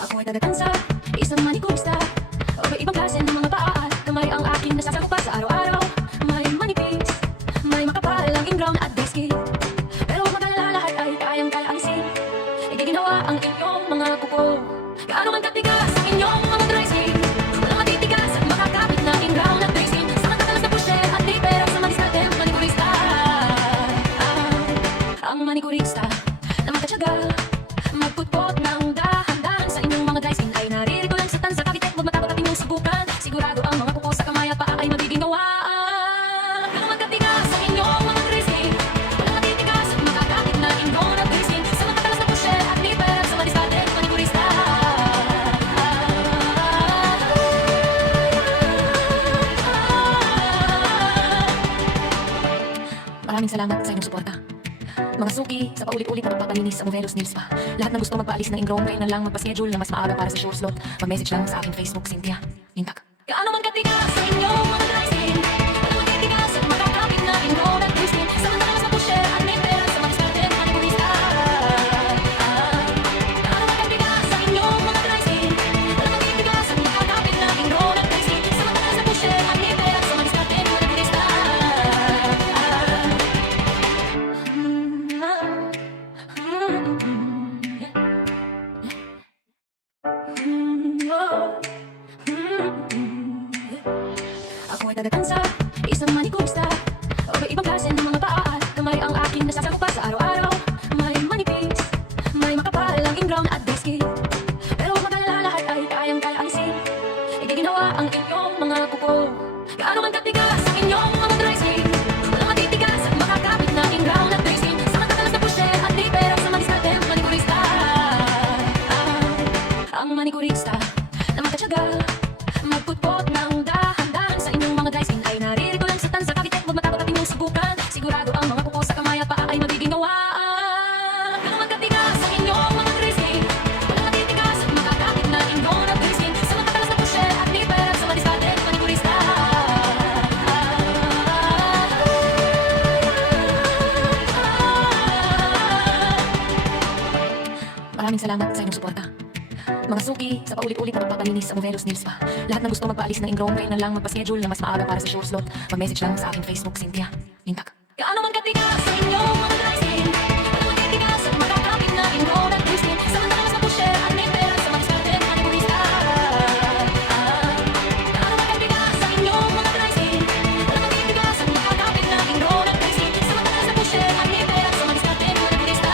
Ako'y tagatansa, isang manikurista. Ibang klase ng mga paa at kamay ang aking nasasakupa sa araw-araw. May manipis, may makapal ang ingrown at day skin. Pero huwag mag-alala, lahat ay kayang-kaya alisin. Igiginawa ang inyong mga kuko. Gaano man katigas ang inyong mga dry skin, walang matitigas at makakapit na ingrown at day skin. Sa matatalas na pusher at di pero sa madiskarte ang manikurista. Ang manikurista na magkatyaga, magputpot ng dahan-dahan sa inyong mga dry skin ay naririto lang sa tansa kabitek. Huwag matakot at inyong subukan, sigurado ang mga kuko sa kamay at paa ay magiging gawaan. Gaano man katigas ang inyong mga dry skin, walang matitigas at makakapit na ingrown at day skin. Sa matatalas na pusher at di pero sa madiskarte ang manikurista. Maraming salamat sa inyong suporta. Mga suki, sa paulit-ulit na pagpapalinis sa Movelos Nail Spa. Lahat ng gusto magpaalis ng ingrown, kayo na lang magpa-schedule na mas maaga para sa sure slot. Mag-message lang sa aking Facebook, Cynthia Lintak. Gaano man katigas sa inyong mga dry skin, walang matitigas at makakapit na ingrown at day skin. Sa matatalas na pusher at may pera sa madiskarte ang manikurista. Gaano man katigas sa inyong mga dry skin, walang matitigas at makakapit na ingrown at day skin. Sa matatalas na pusher at may pera sa madiskarte ang manikurista. Ako'y tagatansa, isang manikurista. Ibang klase ng mga paa at kamay ang aking nasasakupa sa araw-araw. May manipis, may makapal ang ingrown at day skin. Pero huwag mag-alala, lahat ay kayang-kaya alisin. Igiginawa ang inyong mga kuko. Gaano man katigas ang inyong mga dry skin, walang matitigas at makakapit na ingrown at day skin. Sa matatalas na pusher at di pero sa madiskarte ang manikurista. Ang manikurista na magkatyaga, magputpot ng dahan-dahan sa inyong mga dry skin ay naririto lang sa tansa kabitek. Huwag matakot at inyong subukan, sigurado ang mga kuko sa kamay at paa ay magiging gawaan. Gaano man katigas ang inyong mga dry skin, walang matitigas at makakapit na ingrown at day skin. Sa matatalas na pusher at di pero sa madiskarte ang manikurista. Maraming salamat sa inyong suporta. Mga suki, sa paulit-ulit na pagpapalinis sa Movelos Nail Spa. Lahat ng gusto magpaalis ng ingrown, kayo na lang magpa-schedule na mas maaga para sa sure slot. Mag-message lang sa aking Facebook, Cynthia Lintak. Gaano man katigas sa inyong mga dry skin, walang matitigas at makakapit na ingrown at day skin. Sa matatalas na pusher at may pera sa madiskarte ang manikurista. Gaano man katigas sa inyong mga dry skin, walang matitigas at makakapit na ingrown at day skin. Sa matatalas na pusher at may pera sa madiskarte ang manikurista.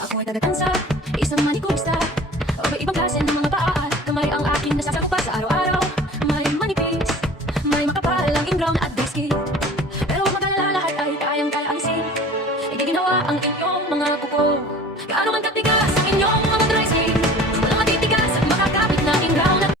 Ako'y tagatansa, isang manikurista. Ibang klase ng mga paa at kamay ang aking nasasakupa sa araw-araw. May manipis, may makapal ang ingrown at day skin. Pero huwag mag-alala, lahat ay kayang-kaya alisin. Igiginawa ang inyong mga kuko. Gaano man katigas ang inyong